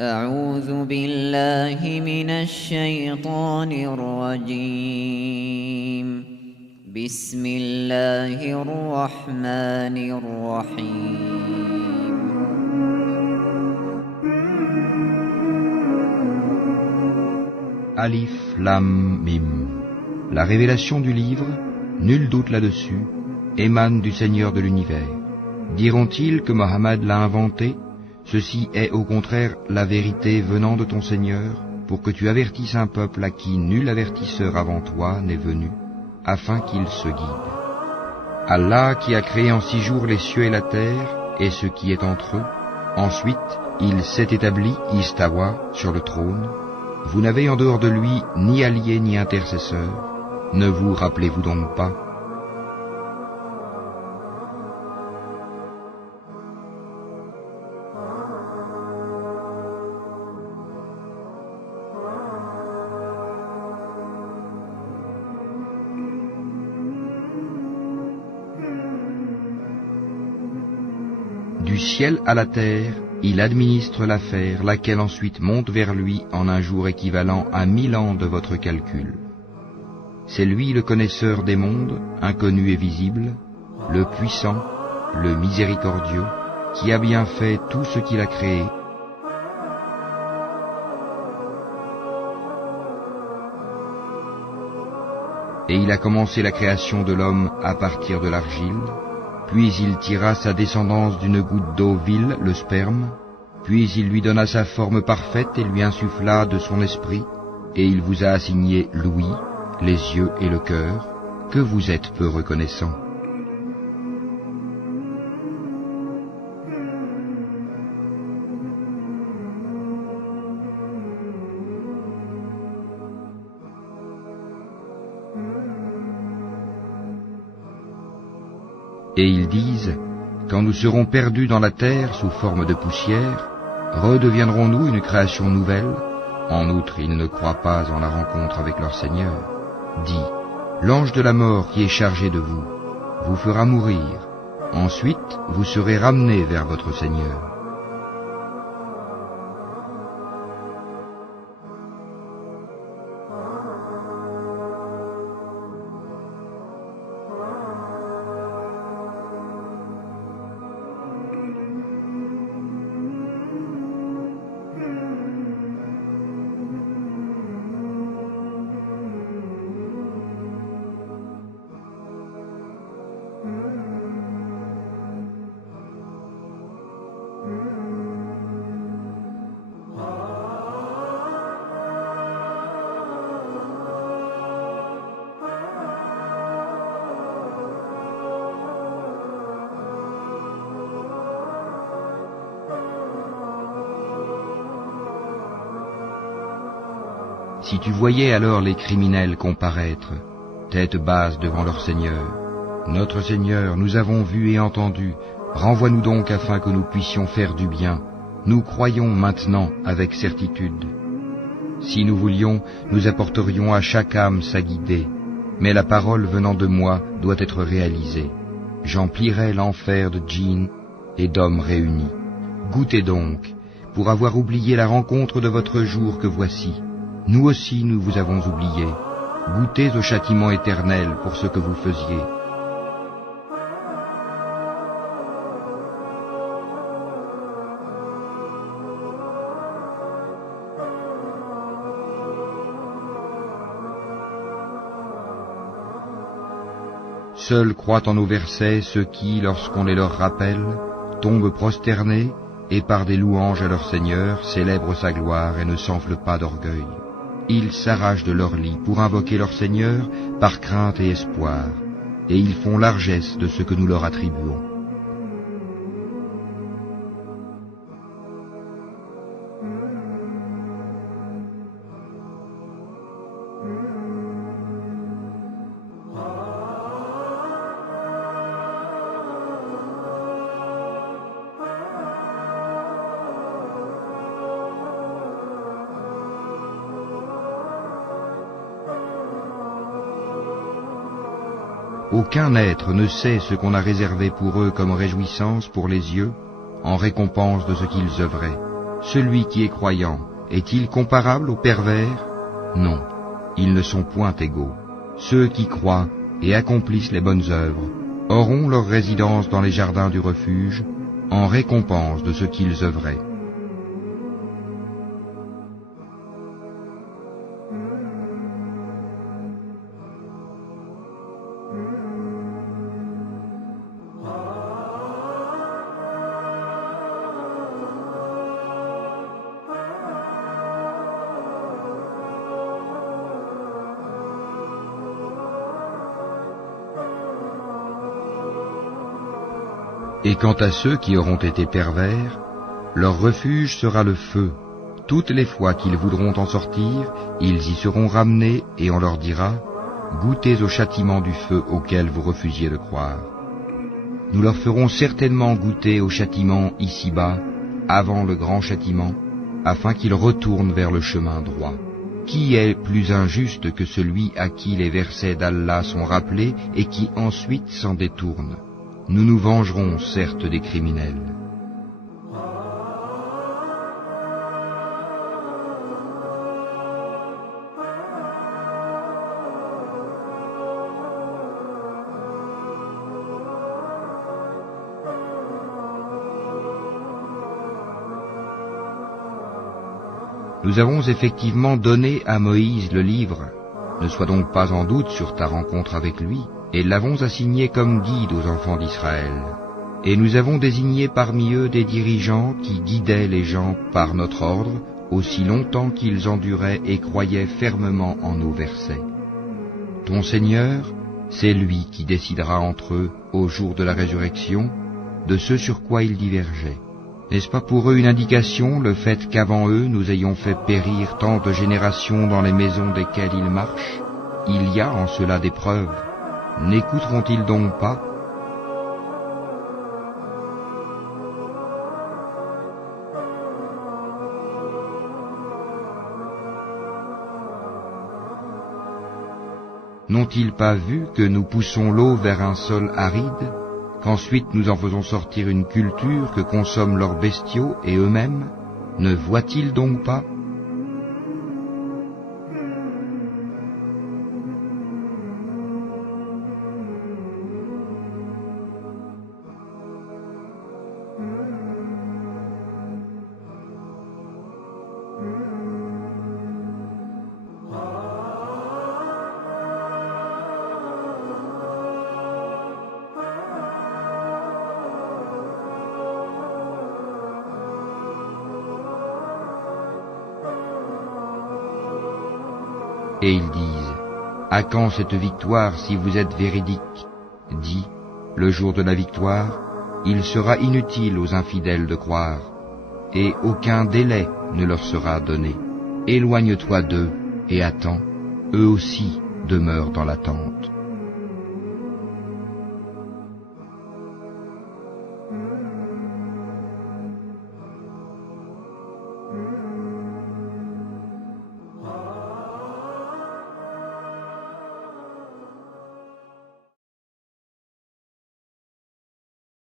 أعوذ بالله من الشيطان الرجيم. بسم الله الرحمن الرحيم. Alif Lam Mim. La révélation du livre, nul doute là-dessus, émane du Seigneur de l'univers. Diront-ils que Mohammed l'a inventé? Ceci est au contraire la vérité venant de ton Seigneur, pour que tu avertisses un peuple à qui nul avertisseur avant toi n'est venu, afin qu'il se guide. Allah qui a créé en 6 jours les cieux et la terre, et ce qui est entre eux, ensuite il s'est établi, Istawa, sur le trône. Vous n'avez en dehors de lui ni allié ni intercesseur. Ne vous rappelez-vous donc pas? Du ciel à la terre, il administre l'affaire, laquelle ensuite monte vers lui en un jour équivalent à 1000 ans de votre calcul. C'est lui le connaisseur des mondes, inconnu et visible, le puissant, le miséricordieux, qui a bien fait tout ce qu'il a créé. Et il a commencé la création de l'homme à partir de l'argile, puis il tira sa descendance d'une goutte d'eau vile, le sperme, puis il lui donna sa forme parfaite et lui insuffla de son esprit, et il vous a assigné l'ouïe, les yeux et le cœur, que vous êtes peu reconnaissants. Et ils disent, quand nous serons perdus dans la terre sous forme de poussière, redeviendrons-nous une création nouvelle? En outre, ils ne croient pas en la rencontre avec leur Seigneur. Dis, l'ange de la mort qui est chargé de vous, vous fera mourir. Ensuite, vous serez ramenés vers votre Seigneur. Si tu voyais alors les criminels comparaître, tête basse devant leur Seigneur, notre Seigneur, nous avons vu et entendu, renvoie-nous donc afin que nous puissions faire du bien, nous croyons maintenant avec certitude. Si nous voulions, nous apporterions à chaque âme sa guidée, mais la parole venant de moi doit être réalisée. J'emplirai l'enfer de djinns et d'hommes réunis. Goûtez donc, pour avoir oublié la rencontre de votre jour que voici. Nous aussi nous vous avons oublié. Goûtez au châtiment éternel pour ce que vous faisiez. Seuls croient en nos versets ceux qui, lorsqu'on les leur rappelle, tombent prosternés et par des louanges à leur Seigneur célèbrent sa gloire et ne s'enflent pas d'orgueil. Ils s'arrachent de leur lit pour invoquer leur Seigneur par crainte et espoir, et ils font largesse de ce que nous leur attribuons. Aucun être ne sait ce qu'on a réservé pour eux comme réjouissance pour les yeux, en récompense de ce qu'ils œuvraient. Celui qui est croyant, est-il comparable aux pervers? Non, ils ne sont point égaux. Ceux qui croient et accomplissent les bonnes œuvres auront leur résidence dans les jardins du refuge, en récompense de ce qu'ils œuvraient. Et quant à ceux qui auront été pervers, leur refuge sera le feu. Toutes les fois qu'ils voudront en sortir, ils y seront ramenés et on leur dira « Goûtez au châtiment du feu auquel vous refusiez de croire. » Nous leur ferons certainement goûter au châtiment ici-bas, avant le grand châtiment, afin qu'ils retournent vers le chemin droit. Qui est plus injuste que celui à qui les versets d'Allah sont rappelés et qui ensuite s'en détourne? Nous nous vengerons certes des criminels. Nous avons effectivement donné à Moïse le livre. Ne sois donc pas en doute sur ta rencontre avec lui. Et l'avons assigné comme guide aux enfants d'Israël. Et nous avons désigné parmi eux des dirigeants qui guidaient les gens par notre ordre, aussi longtemps qu'ils enduraient et croyaient fermement en nos versets. Ton Seigneur, c'est lui qui décidera entre eux, au jour de la résurrection, de ce sur quoi ils divergeaient. N'est-ce pas pour eux une indication, le fait qu'avant eux nous ayons fait périr tant de générations dans les maisons desquelles ils marchent? Il y a en cela des preuves. N'écouteront-ils donc pas? N'ont-ils pas vu que nous poussons l'eau vers un sol aride, qu'ensuite nous en faisons sortir une culture que consomment leurs bestiaux et eux-mêmes? Ne voient-ils donc pas? Et ils disent, à quand cette victoire si vous êtes véridique? Dis, le jour de la victoire, il sera inutile aux infidèles de croire, et aucun délai ne leur sera donné. Éloigne-toi d'eux et attends, eux aussi demeurent dans l'attente.